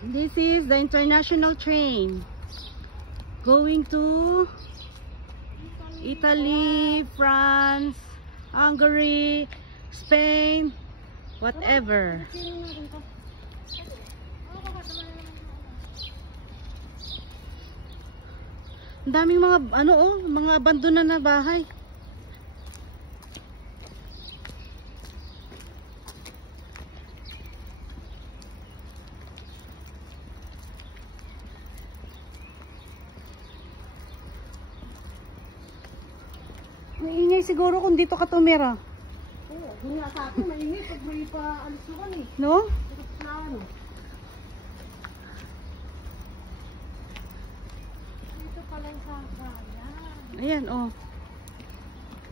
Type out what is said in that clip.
This is the international train going to Italy, France, Hungary, Spain, whatever. Ang daming mga mga abandonan na bahay. Maingay siguro kung dito ka tumira. Oo, kung nga sa akin, maingay pag may pa alis mo kan eh. No? Dito pa lang sa bayan. Ayan, oh.